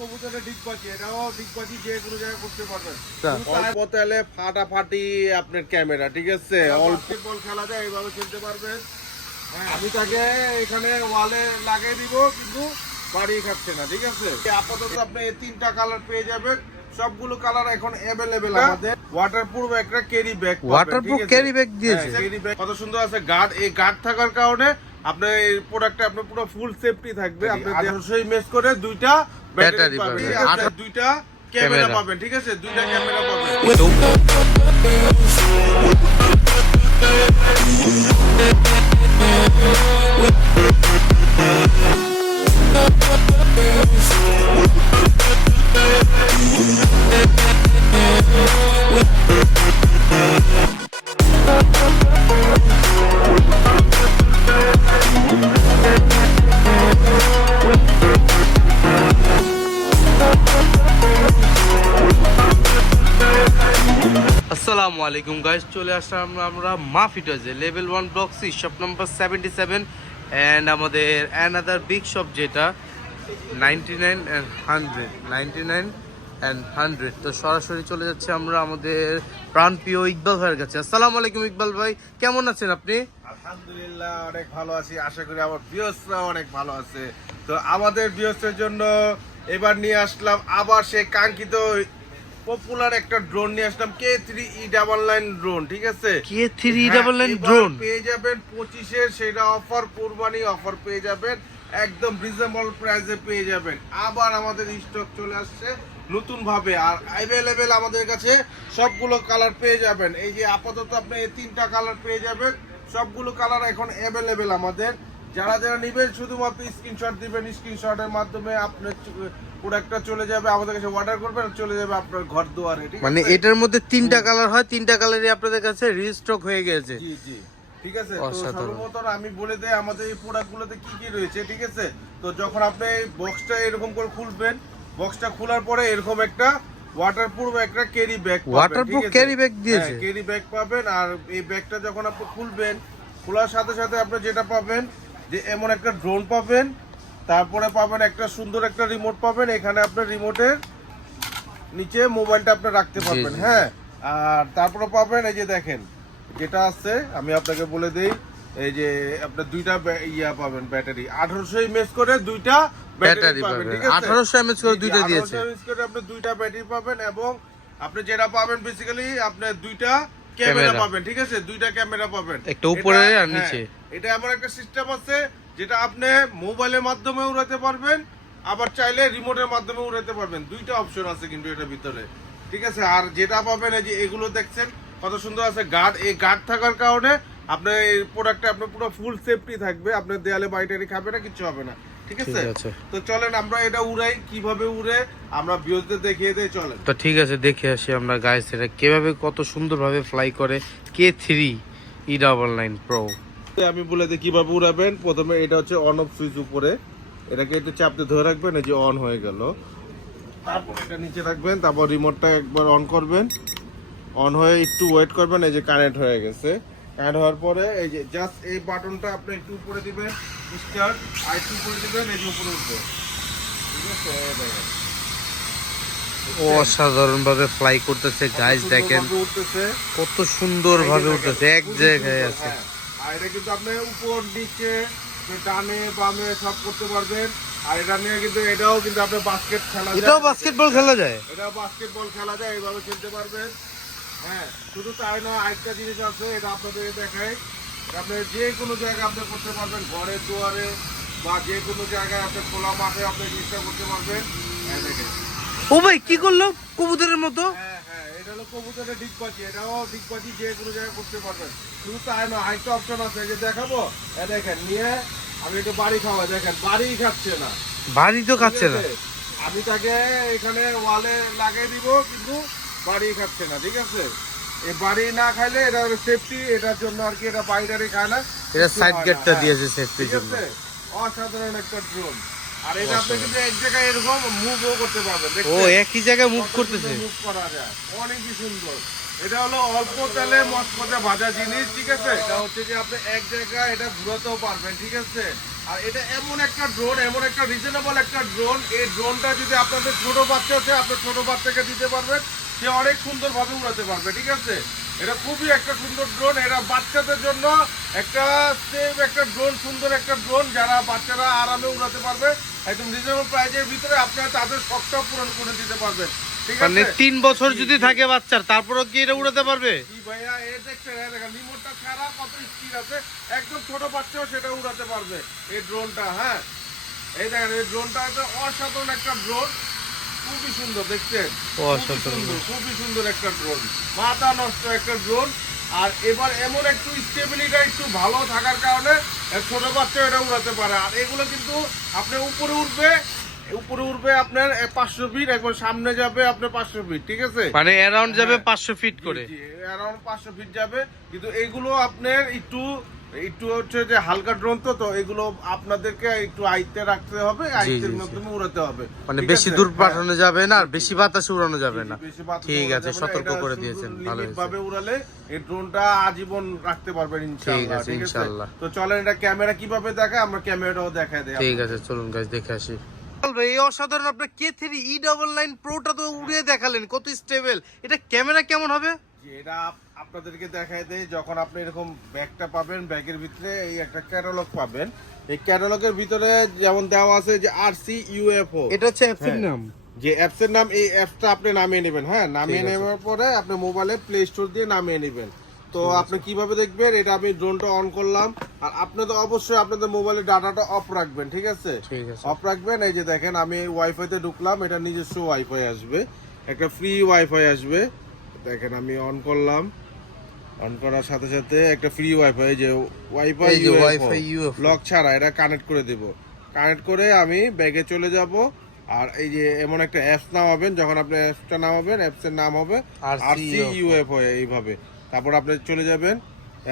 কবুতরের ডিগবাজি এটাও ডিগবাজি যে কোনো জায়গায় করতে পারবেন। অল্প তেলে ফাটাফাটি আপনার ক্যামেরা ঠিক আছে? অল্প বল খেলা যায় এইভাবে খেলতে পারবেন। হ্যাঁ, আমি তাকে এখানে ওয়ালে লাগিয়ে দিব কিন্তু বাড়ি খাচ্ছে না ঠিক আছে? আপাতত আপনি এই তিনটা কালার পেয়ে যাবেন। সবগুলো কালার এখন অ্যাভেলেবেল আমাদের। ওয়াটারপ্রুফ একটা ক্যারি ব্যাগ দিয়েছে? ক্যারি ব্যাগ কত সুন্দর আছে গার্ড এই গার্ড থাকার কারণে আপনার এই প্রোডাক্টে আপনার পুরো ফুল সেফটি থাকবে। আপনি আঠারোশো মেস করে দুইটা ব্যাটারি ব্যাটারি পাবেন পাবেন। ঠিক আছে? আঠা- দুইটা ক্যামেরা ক্যামেরা। পাবেন ঠিক আছে দুইটা ক্যামেরা পাবেন আলাইকুম গাইস চলে আসলাম আমরা মা ফিটার্সে level one block C shop number seventy seven and আমাদের অ্যানাদার বিগ শপ যেটা ninety nine and hundred ninety nine and hundred তো সরাসরি চলে যাচ্ছে আমরা আমাদের প্রাণপ্রিয় ইকবাল ভাইয়ের কাছে। আসসালামু আলাইকুম ইকবাল ভাই, কেমন আছেন আপনি? আলহামদুলিল্লাহ, অনেক ভালো আছি। আশা করি আমার বিয়সরা অনেক ভালো আছে। তো আমাদের বিয়সের জন্য এবার নিয়ে আসলাম আবার সে কাঙ্ক্ষিত পপুলার একটা ড্রোন নিয়ে আসলাম K three E double nine drone ঠিক আছে? K three double nine drone পেয়ে যাবেন পঁচিশে সেটা অফার কোরবানি অফার পেয়ে যাবেন একদম রিজনেবল প্রাইসে পেয়ে যাবেন। আবার আমাদের স্টক চলে আসছে নতুন ভাবে আর অ্যাভেলেবেল আমাদের কাছে সবগুলো কালার পেয়ে যাবেন। এই যে আপাতত আপনি এই তিনটা কালার পেয়ে যাবেন সবগুলো কালার এখন অ্যাভেলেবেল আমাদের। যারা যারা নেবেন শুধুমাত্র স্ক্রিনশট দিবেন স্ক্রিনশটের মাধ্যমে আপনার প্রোডাক্টটা চলে যাবে আমাদের কাছে অর্ডার করবেন চলে যাবে আপনার ঘর দুয়ারে মানে এটার মধ্যে তিনটা কালার হয় তিনটা কালারই আপনাদের কাছে রিস্টক হয়ে গেছে। জি জি। ঠিক আছে? তো সর্বপ্রথম আমি বলে দেই আমাদের এই প্রোডাক্টগুলোতে কি কি রয়েছে ঠিক আছে? তো যখন আপনি বক্সটা এরকম করে খুলবেন বক্সটা খোলার পরে এরকম একটা ওয়াটারপ্রুফ একটা carry bag Waterproof carry bag দিয়েছে? ক্যারি ব্যাগ পাবেন। আর এই ব্যাগটা যখন আপনি খুলবেন খোলার সাথে সাথে আপনি যেটা পাবেন যে এমন একটা ড্রোন পাবেন তারপরে পাবেন একটা সুন্দর একটা রিমোট পাবেন এখানে আপনার রিমোটের নিচে মোবাইলটা আপনি রাখতে পারবেন হ্যাঁ? আর তারপরে পাবেন এই যে দেখেন যেটা আছে আমি আপনাকে বলে দিই এই যে আপনার দুইটা ইয়া পাবেন ব্যাটারি আঠারোশো এমএস করে দুইটা ব্যাটারি পাবেন 1800 mAh করে দুইটা দিয়েছে। 1800 করে আপনি দুইটা ব্যাটারি পাবেন এবং আপনি যেটা পাবেন বেসিক্যালি আপনি দুইটা ক্যামেরা। পাবেন ঠিক আছে? দুইটা ক্যামেরা পাবেন। একটা উপরে আর হ্যাঁ, নিচে। এটা আমার একটা সিস্টেম আছে যেটা আপনি মোবাইলের মাধ্যমে উড়াতে পারবেন আবার চাইলে রিমোটের মাধ্যমে উড়াতে পারবেন। দুইটা অপশন আছে কিন্তু এটার ভিতরে। ঠিক আছে? আর যেটা পাবেন এই যে এগুলো দেখছেন কত সুন্দর আছে গার্ড এই গার্ড থাকার কারণে আপনার এই প্রোডাক্টটা আপনার পুরো ফুল সেফটি থাকবে। আপনার দেয়ালে বাইটারি খাবে না কিছু হবে না। ঠিক আছে। তো চলেন আমরা এটা উড়াই কীভাবে উড়ে আমরা বিয়সদের দেখিয়ে দেই চলেন। তো ঠিক আছে দেখে আসি আমরা গাইস এটা কীভাবে কত সুন্দরভাবে ফ্লাই করে K three E double nine pro আমি বলে দিই কীভাবে উড়াবেন? প্রথমে এটা হচ্ছে অন অফ সুইচ উপরে। এটাকে একটু চাপতে ধরে রাখবেন এই যে অন হয়ে গেল। তারপর এটা নিচে রাখবেন তারপর রিমোটটা একবার অন করবেন। অন হয়ে একটু ওয়েট করবেন এই যে কানেক্ট হয়ে গেছে। কানেক্ট হওয়ার পরে এই যে জাস্ট এই বাটনটা আপনি একটু উপরে দিবেন স্টার্ট আর একটু উপরে দিবেন এই যে উপরে উঠবে। ঠিক আছে? অসাধারণ ভাবে ফ্লাই করতেছে গাইস দেখেন। কত সুন্দর ভাবে উঠতেছে এক জায়গায় আছে। হ্যাঁ। আর এটা কিন্তু আপনি উপর নিচে ডানে বামে সব করতে পারবেন। আর এটা নিয়ে কিন্তু এটাও কিন্তু আপনি বাস্কেট খেলা যায়। এটাও বাস্কেটবল খেলা যায়? এটাও বাস্কেটবল খেলা যায় এইভাবে খেলতে পারবেন। হ্যাঁ শুধু তাই নয় আরেকটা জিনিস আছে এটা আপনাদের দেখাই। আপনি যে কোনো জায়গায় আপনি করতে পারবেন ঘরে দুয়ারে বা যে কোনো জায়গায় আপনি খোলা মাঠে আপনি জিনিসটা করতে পারবেন। হ্যাঁ দেখেন। ও ভাই কি করল? কবুতরের মতো? হ্যাঁ হ্যাঁ এটা হলো কবুতরের ডিগবাজি এটাও ডিগবাজি যে কোনো জায়গায় করতে পারবেন। শুধু তাই আরেকটা অপশন আছে যে দেখাবো? এ দেখেন নিয়ে আমি একটু বাড়ি খাওয়া দেখেন বাড়িই খাচ্ছে না। বাড়ি তো খাচ্ছে না। আমি তাকে এখানে ওয়ালে লাগিয়ে দিব কিন্তু বাড়ি খাচ্ছে না ঠিক আছে? এই বাড়ি না খাইলে এটা সেফটি এটার জন্য আর কি এটা বাইরে খায় না এটা সাইড গেটটা হ্যাঁ। দিয়েছে সেফটির জন্য। অসাধারণ একটা ড্রোন আর এটা আপনি কিন্তু এক জায়গায় এরকম মুভও করতে পারবেন ও একই জায়গায় মুভ করতেছে? মুভ করা যায়? অনেকই সুন্দর। এটা হলো অল্প তেলে মচমচে ভাজা জিনিস ঠিক আছে? এটা হচ্ছে যে আপনি এক জায়গায় এটা ঘুরাতেও পারবেন ঠিক আছে? আর এটা এমন একটা ড্রোন এমন একটা রিজনেবল একটা ড্রোন এই ড্রোনটা যদি আপনাদের ছোট বাচ্চা আছে আপনার ছোট বাচ্চাকে দিতে পারবেন। সে অনেক সুন্দরভাবে উড়াতে পারবে ঠিক আছে? এটা খুবই একটা সুন্দর ড্রোন এটা বাচ্চাদের জন্য একটা সেফ একটা ড্রোন সুন্দর একটা ড্রোন যারা বাচ্চারা আরামে উড়াতে পারবে। একদম রিজনেবল প্রাইজের ভিতরে আপনারা তাদের শখটা পূরণ করে দিতে পারবেন ঠিক মানে তিন বছর যদি থাকে বাচ্চার তারপরও কি এটা উড়াতে পারবে? ভাইয়া এই দেখেন রিমোটটা ছাড়া কত স্পিড আছে। একদম ছোট বাচ্চাও সেটা উড়াতে পারবে এই ড্রোনটা হ্যাঁ? এই দেখেন এই ড্রোনটা একটা অসাধারণ একটা ড্রোন খুবই সুন্দর দেখছেন? খুবই সুন্দর একটা ড্রোন মাথা নষ্ট একটা ড্রোন আর এবার এমন একটু স্টেবিলিটি একটু ভালো থাকার কারণে ছোট বাচ্চা এটা উড়াতে পারে। আর এগুলো কিন্তু আপনি উপরে উঠবে উপরে উঠবে আপনার পাঁচশো ফিট একবার সামনে যাবে আপনার পাঁচশো ফিট ঠিক আছে? মানে অ্যারাউন্ড যাবে হ্যাঁ। পাঁচশো ফিট করে। অ্যারাউন্ড পাঁচশো ফিট যাবে। কিন্তু এগুলো আপনার একটু একটু হচ্ছে যে হালকা ড্রোন তো তো এগুলো আপনাদেরকে একটু আইতে রাখতে হবে জি। মাধ্যমে উড়াতে হবে। মানে বেশি দূর হ্যাঁ। পাঠানো যাবে না আর বেশি বাতাসে উড়ানো যাবে না। ঠিক আছে সতর্ক করে দিয়েছেন ভালো ভাবে উড়ালে এই ড্রোনটা আজীবন রাখতে পারবেন ইনশাআল্লাহ ঠিক আছে? ইনশাআল্লাহ। তো চলেন এটা ক্যামেরা কীভাবে দেখায় আমরা ক্যামেরাটাও দেখায় দেই ঠিক আছে চলুন গাছ দেখে আসি। এই অসাধারণ আপনার K three E double nine প্রোটা তো উড়িয়ে দেখালেন কত স্টেবল এটা ক্যামেরা কেমন হবে? যে এটা আপনাদেরকে দেখায় দেয় যখন আপনি এরকম ব্যাগটা পাবেন ব্যাগের ভিতরে এই একটা ক্যাটালগ পাবেন। এই ক্যাটালগের ভিতরে যেমন দেওয়া আছে যে আর সি ইউএফও এটা হচ্ছে অ্যাপসের। নাম। যে অ্যাপস এর নাম এই অ্যাপসটা আপনি নামিয়ে নেবেন হ্যাঁ? নামিয়ে নেওয়ার পরে আপনি মোবাইলে প্লে স্টোর দিয়ে নামিয়ে নেবেন। তো আপনি কীভাবে দেখবেন এটা আমি ড্রোনটা অন করলাম। আর আপনি তো অবশ্যই আপনাদের মোবাইলে ডাটাটা অফ রাখবেন ঠিক আছে? ঠিক আছে। অফ রাখবেন এই যে দেখেন আমি ওয়াইফাই তে ঢুকলাম এটা নিজস্ব ওয়াইফাই আসবে। একটা ফ্রি ওয়াইফাই আসবে। দেখেন আমি অন করলাম। অন করার সাথে সাথে একটা ফ্রি ওয়াইফাই যে ওয়াইফাই Wi-Fi লক ছাড়া এটা কানেক্ট করে দেব। কানেক্ট করে আমি ব্যাগে চলে যাব। আর এই যে এমন একটা অ্যাপস নামাবেন যখন আপনি অ্যাপসটা নামাবেন অ্যাপস এর নাম হবে RC আরসি ইউএফও এইভাবে। তারপর আপনি চলে যাবেন।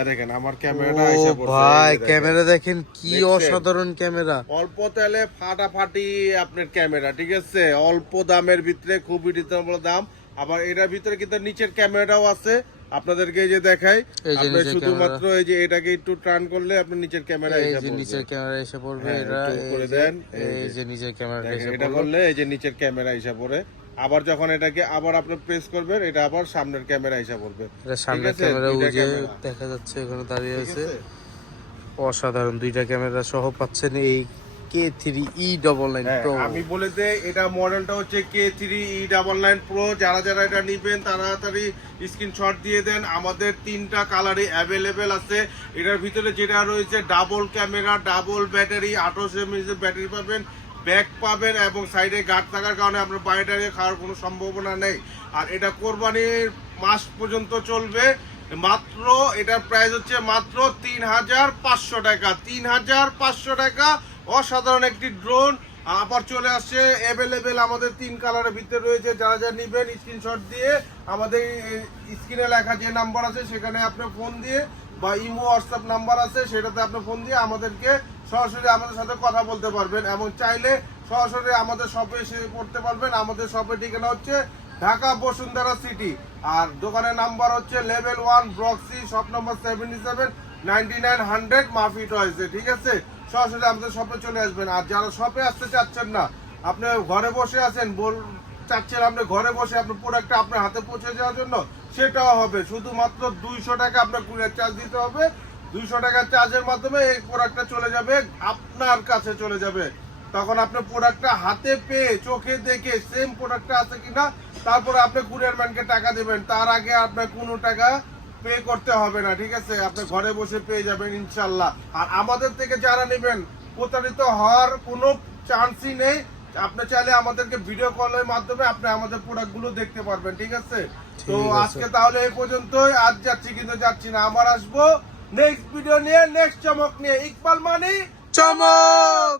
দেখেন আমার ক্যামেরাটা এসে পড়ছে ভাই। ক্যামেরা দেখেন। কি অসাধারণ ক্যামেরা অল্প তেলে ফাটাফাটি আপনার ক্যামেরা ঠিক আছে? অল্প দামের ভিতরে খুবই রিজনেবল দাম। আবার এটার ভিতরে কিন্তু নিচের ক্যামেরাও আছে। আপনাদেরকে এই যে দেখাই আপনি শুধুমাত্র এই যে এটাকে একটু টার্ন করলে আপনি নিচের ক্যামেরা এসে পড়বে। নিচের ক্যামেরা এসে পড়বে হ্যাঁ, এটা করে দেন, এই যে। যে নিচের ক্যামেরা এসে এটা করলে এই যে নিচের ক্যামেরা এসে পড়ে। আবার যখন এটাকে আবার আপনি প্রেস করবেন এটা আবার সামনের ক্যামেরা এসে পড়বে। এটা সামনের ক্যামেরা দুইটা উজে দেখা যাচ্ছে এখানে দাঁড়িয়ে আছে? অসাধারণ দুইটা ক্যামেরা সহ পাচ্ছেন এই K three E double nine pro আমি বলে দেই এটা মডেলটা হচ্ছে K three E double nine pro যারা যারা এটা নিবেন তাড়াতাড়ি স্ক্রিনশট দিয়ে দেন। আমাদের তিনটা কালারই অ্যাভেলেবেল আছে। এটার ভিতরে যেটা রয়েছে ডাবল ক্যামেরা ডাবল ব্যাটারি আঠারোশো এমএএস ব্যাটারি পাবেন। ব্যাক পাবেন এবং সাইডে গার্ড থাকার কারণে আপনার বাইরে খাওয়ার কোনো সম্ভাবনা নেই। আর এটা কোরবানির মাস পর্যন্ত চলবে। মাত্র এটার প্রাইস হচ্ছে মাত্র তিন হাজার পাঁচশো টাকা। তিন হাজার পাঁচশো টাকা অসাধারণ একটি ড্রোন। আবার চলে আসছে অ্যাভেলেবেল আমাদের তিন কালারের ভিতরে রয়েছে। যারা যা নিবেন স্ক্রিনশট দিয়ে আমাদের স্ক্রিনে লেখা যে নাম্বার আছে, সেখানে আপনি ফোন দিয়ে বা ইমো হোয়াটসঅ্যাপ নাম্বার আছে, সেটাতে আপনি ফোন দিয়ে আমাদেরকে সরাসরি আমাদের সাথে কথা বলতে পারবেন। এবং চাইলে সরাসরি আমাদের শপে এসে পড়তে পারবেন। আমাদের শপের ঠিকানা হচ্ছে ঢাকা বসুন্ধরা সিটি আর দোকানের নাম্বার হচ্ছে level one block C shop number seventy seven ninety nine hundred মাফি টয়েসে ঠিক আছে? সরাসরি আমাদের শপে চলে আসবেন। আর যারা শপে আসতে চাচ্ছেন না, আপনি ঘরে বসে আছেন, বল চাচ্ছেন আপনি ঘরে বসে আপনার প্রোডাক্টটা আপনার হাতে পৌঁছে যাওয়ার জন্য, সেটাও হবে। শুধুমাত্র দুইশো টাকা আপনার কুরিয়ার চার্জ দিতে হবে। দুইশো টাকার চার্জের মাধ্যমে এই প্রোডাক্টটা চলে যাবে, আপনার কাছে চলে যাবে। তখন আপনি প্রোডাক্টটা হাতে পেয়ে, চোখে দেখে সেম প্রোডাক্টটা আছে কিনা, তারপরে আপনি কুরিয়ার ম্যানকে টাকা দেবেন। তার আগে আপনার কোনো টাকা পে করতে হবে না ঠিক আছে? আপনি ঘরে বসে পেয়ে যাবেন ইনশাল্লাহ। আর আমাদের থেকে যারা নেবেন প্রতারিত হওয়ার কোনো চান্সই নেই। আপনি চাইলে আমাদেরকে ভিডিও কলের মাধ্যমে আপনি আমাদের প্রোডাক্টগুলো দেখতে পারবেন ঠিক আছে? তো আজকে তাহলে এই পর্যন্তই। আজ যাচ্ছি কিন্তু যাচ্ছি না আবার আসব নেক্সট ভিডিও নিয়ে নেক্সট চমক নিয়ে। ইকবাল মানি চমক!